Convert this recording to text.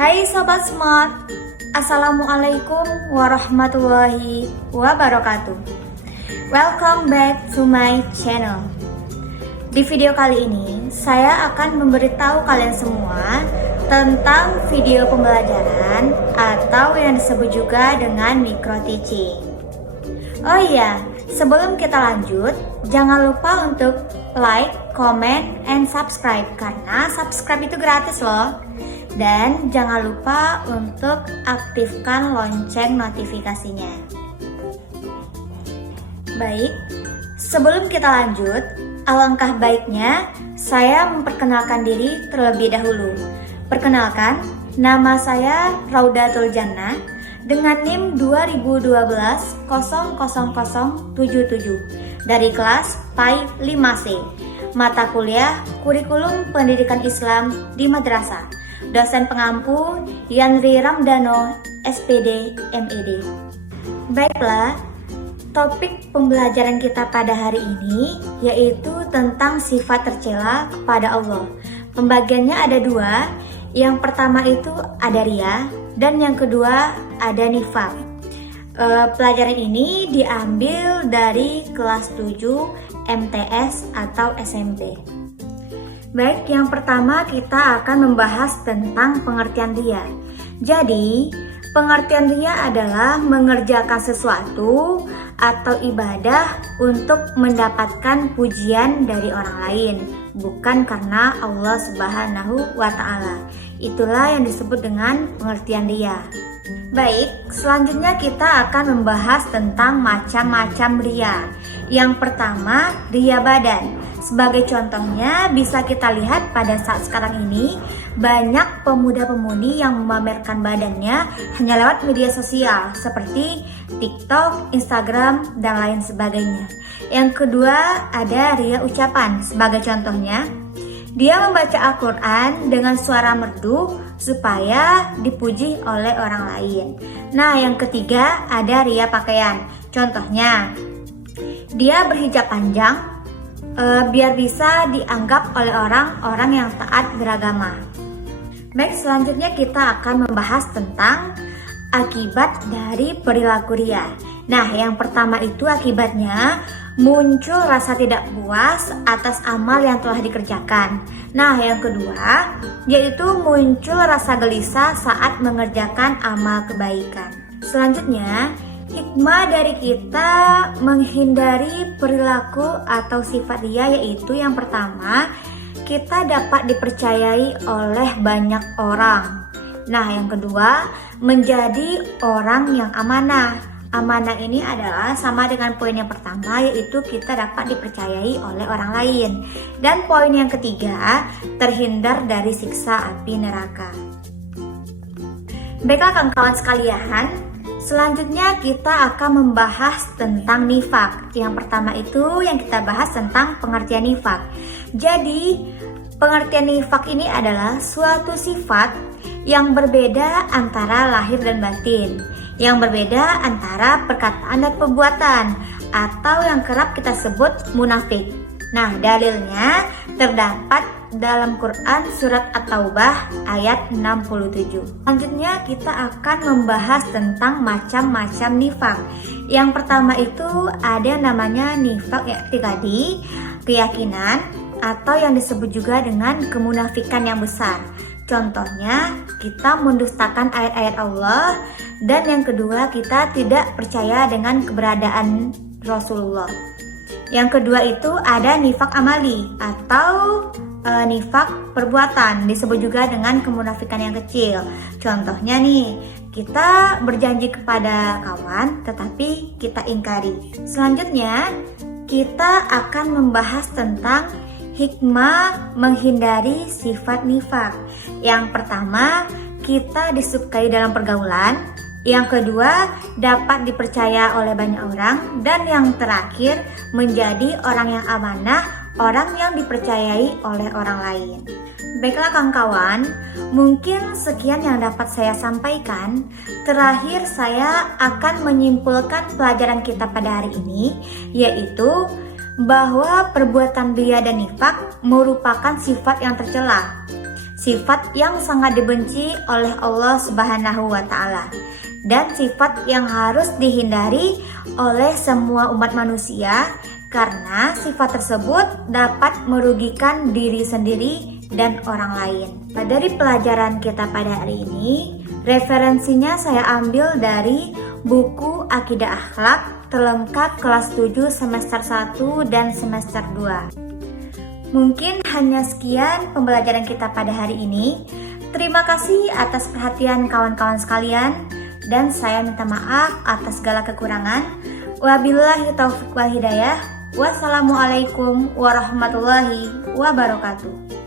Hai Sobat Smart, Assalamualaikum warahmatullahi wabarakatuh. Welcome back to my channel. Di video kali ini, saya akan memberitahu kalian semua tentang video pembelajaran atau yang disebut juga dengan micro teaching. Oh iya, sebelum kita lanjut, jangan lupa untuk like, comment, and subscribe karena subscribe itu gratis loh. Dan jangan lupa untuk aktifkan lonceng notifikasinya. Baik, sebelum kita lanjut, alangkah baiknya saya memperkenalkan diri terlebih dahulu. Perkenalkan, nama saya Raudatul Jannah dengan NIM 2012-000077 dari kelas PAI 5C, mata kuliah Kurikulum Pendidikan Islam di Madrasah. Dosen pengampu Yanri Ramdhano, SPD, MED. Baiklah, topik pembelajaran kita pada hari ini yaitu tentang sifat tercela kepada Allah. Pembagiannya ada dua. Yang pertama itu ada riya dan yang kedua ada nifaq. Pelajaran ini diambil dari kelas 7 MTS atau SMP. Baik, yang pertama kita akan membahas tentang pengertian riya. Jadi, pengertian riya adalah mengerjakan sesuatu atau ibadah untuk mendapatkan pujian dari orang lain, bukan karena Allah Subhanahu wa Ta'ala. Itulah yang disebut dengan pengertian riya. Baik, selanjutnya kita akan membahas tentang macam-macam riya. Yang pertama, riya badan. Sebagai contohnya, bisa kita lihat pada saat sekarang ini banyak pemuda-pemudi yang memamerkan badannya hanya lewat media sosial seperti TikTok, Instagram, dan lain sebagainya. Yang kedua, ada riya ucapan. Sebagai contohnya, dia membaca Al-Quran dengan suara merdu supaya dipuji oleh orang lain. Nah, yang ketiga ada riya pakaian. Contohnya, dia berhijab panjang biar bisa dianggap oleh orang-orang yang taat beragama. Baik, selanjutnya kita akan membahas tentang akibat dari perilaku riya. Nah, yang pertama itu akibatnya muncul rasa tidak puas atas amal yang telah dikerjakan. Nah, yang kedua yaitu muncul rasa gelisah saat mengerjakan amal kebaikan. Selanjutnya, hikmah dari kita menghindari perilaku atau sifat riya yaitu yang pertama, kita dapat dipercayai oleh banyak orang. Nah, yang kedua, menjadi orang yang amanah. Amanah ini adalah sama dengan poin yang pertama yaitu kita dapat dipercayai oleh orang lain. Dan poin yang ketiga, terhindar dari siksa api neraka. Baiklah kawan-kawan sekalian, selanjutnya kita akan membahas tentang nifaq. Yang pertama itu yang kita bahas tentang pengertian nifaq. Jadi, pengertian nifaq ini adalah suatu sifat yang berbeda antara lahir dan batin, yang berbeda antara perkataan dan perbuatan, atau yang kerap kita sebut munafik. Nah, dalilnya terdapat dalam Quran surat At-Taubah ayat 67. Selanjutnya kita akan membahas tentang macam-macam nifaq. Yang pertama itu ada namanya nifaq i'tiqadi, keyakinan, atau yang disebut juga dengan kemunafikan yang besar. Contohnya, kita mendustakan ayat-ayat Allah, dan yang kedua kita tidak percaya dengan keberadaan Rasulullah. Yang kedua itu ada nifaq amali atau nifaq perbuatan, disebut juga dengan kemunafikan yang kecil. Contohnya nih, kita berjanji kepada kawan tetapi kita ingkari. Selanjutnya, kita akan membahas tentang hikmah menghindari sifat nifaq. Yang pertama, kita disukai dalam pergaulan. Yang kedua, dapat dipercaya oleh banyak orang. Dan yang terakhir, menjadi orang yang amanah, orang yang dipercayai oleh orang lain. Baiklah kawan-kawan, mungkin sekian yang dapat saya sampaikan. Terakhir saya akan menyimpulkan pelajaran kita pada hari ini, yaitu bahwa perbuatan riya dan nifaq merupakan sifat yang tercela. sifat yang sangat dibenci oleh Allah Subhanahu wa Ta'ala, dan sifat yang harus dihindari oleh semua umat manusia karena sifat tersebut dapat merugikan diri sendiri dan orang lain. Dari pelajaran kita pada hari ini, referensinya saya ambil dari buku Akidah Akhlak terlengkap kelas 7 semester 1 dan semester 2. Mungkin hanya sekian pembelajaran kita pada hari ini. Terima kasih atas perhatian kawan-kawan sekalian, dan saya minta maaf atas segala kekurangan. Wabillahi taufiq wal hidayah. Wassalamualaikum warahmatullahi wabarakatuh.